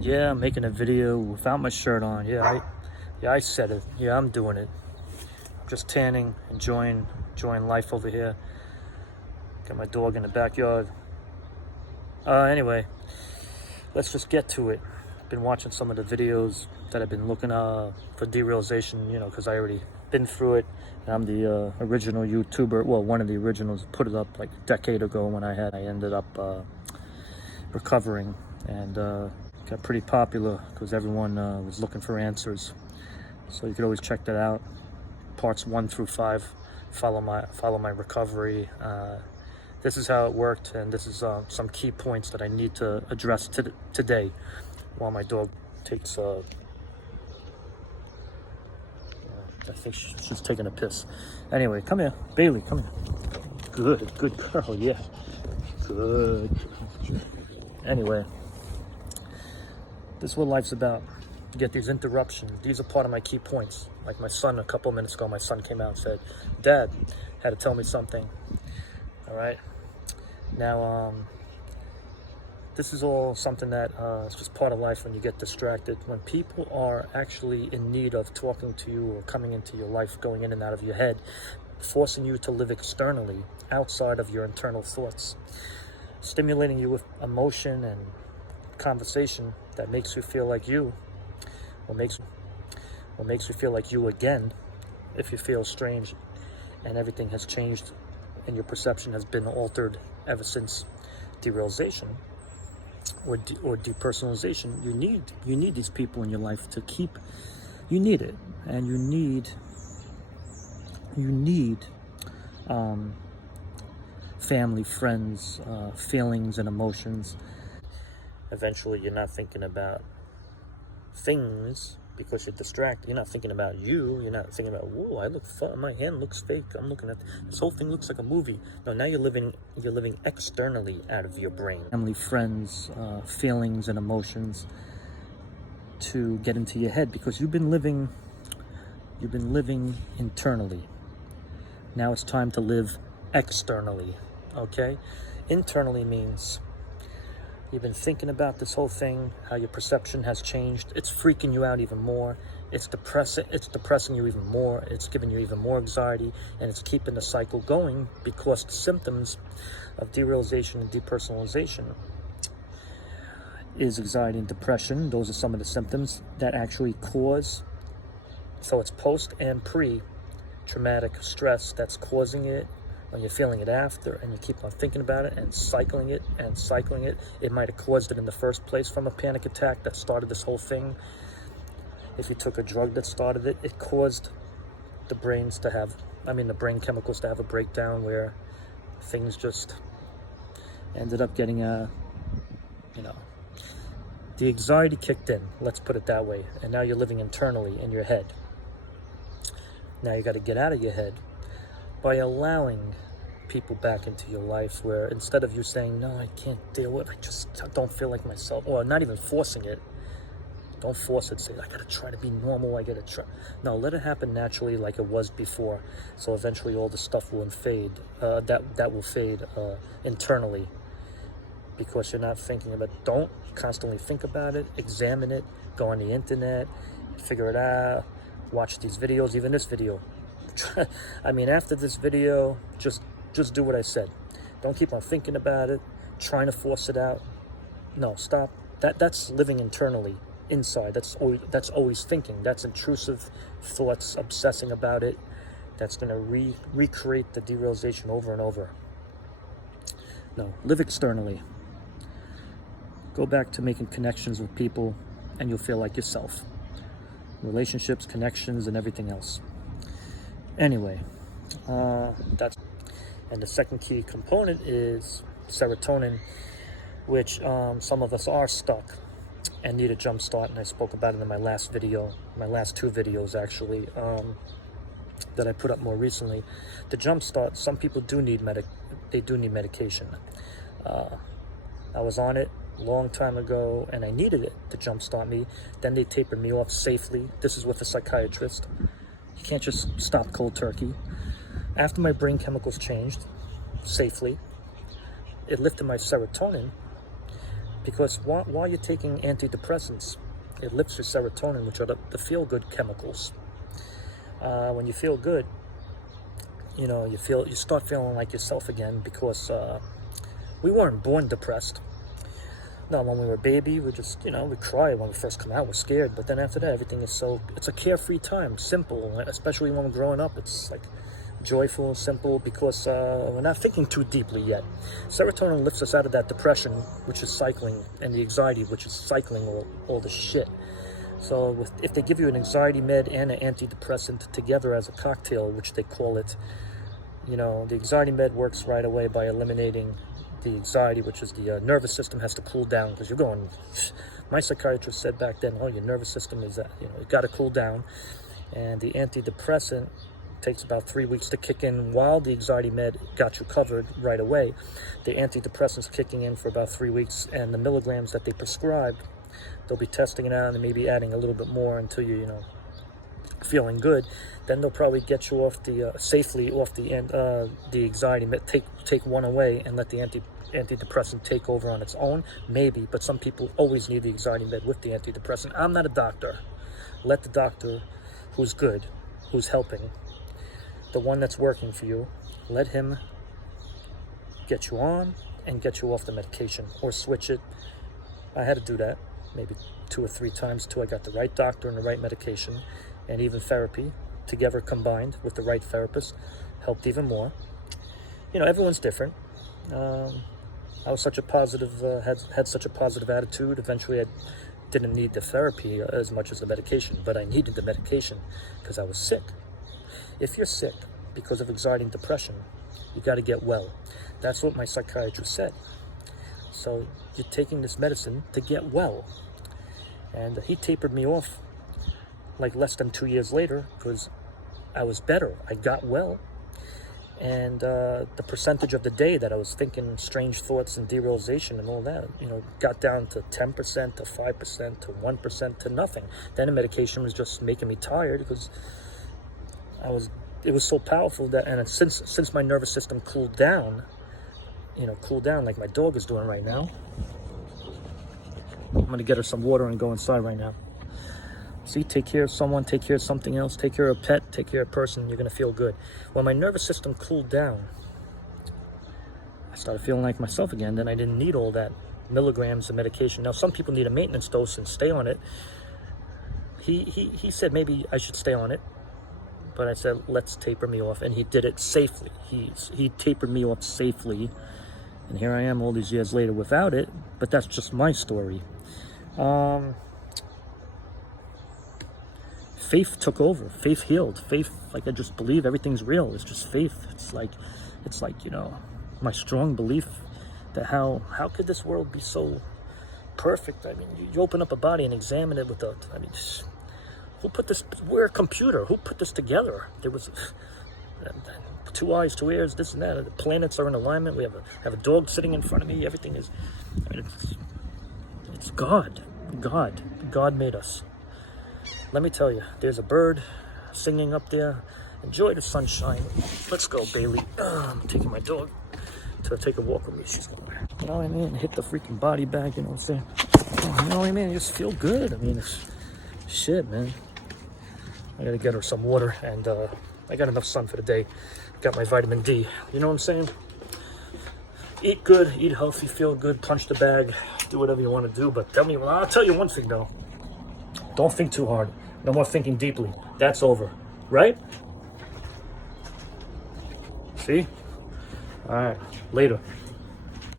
Yeah, I'm making a video without my shirt on. I said it. Yeah, I'm doing it. Just tanning, enjoying life over here. Got my dog in the backyard. Anyway, let's just get to it. I've been watching some of the videos that I've been looking for Derealization, because I already been through it. And I'm the original YouTuber. Well, one of the originals. Put it up like a decade ago when I ended up recovering and got pretty popular because everyone was looking for answers. So you could always check that out. Parts 1 through 5. Follow my recovery. This is how it worked, and this is some key points that I need to address today while my dog takes I think she's taking a piss. Anyway, come here, Bailey, come here. Good girl, yeah. Good. Anyway, this is what life's about. You get these interruptions. These are part of my key points. Like my son, a couple of minutes ago, my son came out and said, "Dad, had to tell me something." All right. Now, this is all something that it's just part of life when you get distracted. When people are actually in need of talking to you or coming into your life, going in and out of your head, forcing you to live externally, outside of your internal thoughts, stimulating you with emotion and conversation that makes you feel like you, or makes you feel like you again, if you feel strange and everything has changed and your perception has been altered ever since derealization or depersonalization. You need these people in your life to keep. You need it, and you need family, friends, feelings and emotions. Eventually, you're not thinking about things because you're distracted. You're not thinking about you. You're not thinking about, whoa, I look fun. My hand looks fake. I'm looking at this whole thing looks like a movie. No, now you're living externally out of your brain. Family, friends, feelings and emotions to get into your head because you've been living internally. Now it's time to live externally. Okay? Internally means you've been thinking about this whole thing, how your perception has changed. It's freaking you out even more. It's depressing you even more. It's giving you even more anxiety, and it's keeping the cycle going because the symptoms of derealization and depersonalization is anxiety and depression. Those are some of the symptoms that actually cause. So it's post and pre-traumatic stress that's causing it. When you're feeling it after and you keep on thinking about it and cycling it, it might have caused it in the first place from a panic attack that started this whole thing. If you took a drug that started it, it caused the brain chemicals to have a breakdown where things just ended up getting the anxiety kicked in, let's put it that way. And now you're living internally in your head. Now you got to get out of your head by allowing people back into your life, where instead of you saying, no, I can't deal with it, I just don't feel like myself, or not even forcing it. Don't force it. Say, I gotta try to be normal, I gotta try. No, let it happen naturally like it was before. So eventually all the stuff will fade, that will fade internally, because you're not thinking about it. Don't constantly think about it, examine it, go on the internet, figure it out, watch these videos, even this video. After this video, just do what I said. Don't keep on thinking about it, trying to force it out. No, stop. That's living internally, inside. That's always thinking. That's intrusive thoughts, obsessing about it. That's going to recreate the derealization over and over. No, live externally. Go back to making connections with people, and you'll feel like yourself. Relationships, connections, and everything else. Anyway, and the second key component is serotonin, which some of us are stuck and need a jump start, and I spoke about it in my last two videos actually, that I put up more recently. The jump start, some people do need medication. I was on it a long time ago, and I needed it to jumpstart me. Then they tapered me off safely. This is with a psychiatrist. You can't just stop cold turkey. After my brain chemicals changed safely, it lifted my serotonin, Because while you're taking antidepressants, it lifts your serotonin, which are the feel-good chemicals. When you feel good, you start feeling like yourself again, because we weren't born depressed. No, when we were a baby, we just, we cry when we first come out, we're scared. But then after that, everything is it's a carefree time, simple. Especially when we're growing up, it's like joyful and simple, because we're not thinking too deeply yet. Serotonin lifts us out of that depression, which is cycling, and the anxiety, which is cycling all the shit. So if they give you an anxiety med and an antidepressant together as a cocktail, which they call it, the anxiety med works right away by eliminating the anxiety, which is the nervous system has to cool down, because you're going, my psychiatrist said back then, oh, your nervous system is that, you got to cool down. And the antidepressant takes about 3 weeks to kick in, while the anxiety med got you covered right away. The antidepressant's kicking in for about 3 weeks, and the milligrams that they prescribed, they'll be testing it out and maybe adding a little bit more until you're feeling good. Then they'll probably get you off safely off the anxiety med. Take one away and let the antidepressant take over on its own, maybe. But some people always need the anxiety med with the antidepressant. I'm not a doctor. Let the doctor, who's good, who's helping, the one that's working for you, let him get you on and get you off the medication, or switch it. I had to do that maybe 2 or 3 times until I got the right doctor and the right medication, and even therapy together combined with the right therapist helped even more. Everyone's different. I was such a positive, had such a positive attitude. Eventually, I didn't need the therapy as much as the medication, but I needed the medication because I was sick. If you're sick because of anxiety and depression, you got to get well. That's what my psychiatrist said. So you're taking this medicine to get well. And he tapered me off like less than 2 years later, because I was better. I got well. And the percentage of the day that I was thinking strange thoughts and derealization and all that, got down to 10%, to 5%, to 1%, to nothing. Then the medication was just making me tired, because it was so powerful that, and since my nervous system cooled down like my dog is doing right now. I'm going to get her some water and go inside right now. See, take care of someone, take care of something else, take care of a pet, take care of a person, you're going to feel good. When my nervous system cooled down, I started feeling like myself again. Then I didn't need all that milligrams of medication. Now, some people need a maintenance dose and stay on it. He said maybe I should stay on it, but I said, let's taper me off, and he did it safely. He tapered me off safely, and here I am all these years later without it, but that's just my story. Faith took over. Faith healed. Faith, like, I just believe everything's real. It's just faith. It's like, my strong belief that how could this world be so perfect? I mean, you open up a body and examine it who put this? We're a computer. Who put this together? There was 2 eyes, 2 ears, this and that. The planets are in alignment. We have a dog sitting in front of me. Everything is, it's God. God made us. Let me tell you, there's a bird singing up there. Enjoy the sunshine. Let's go, Bailey. I'm taking my dog to take a walk with me. She's going, you know what I mean? Hit the freaking body bag, you know what I'm saying? You know what I mean? Just feel good. I mean, shit, man. I gotta get her some water, and I got enough sun for the day. Got my vitamin D. You know what I'm saying? Eat good, eat healthy, feel good, punch the bag, do whatever you want to do. But I'll tell you one thing though. Don't think too hard. No more thinking deeply. That's over. Right? See? All right. Later.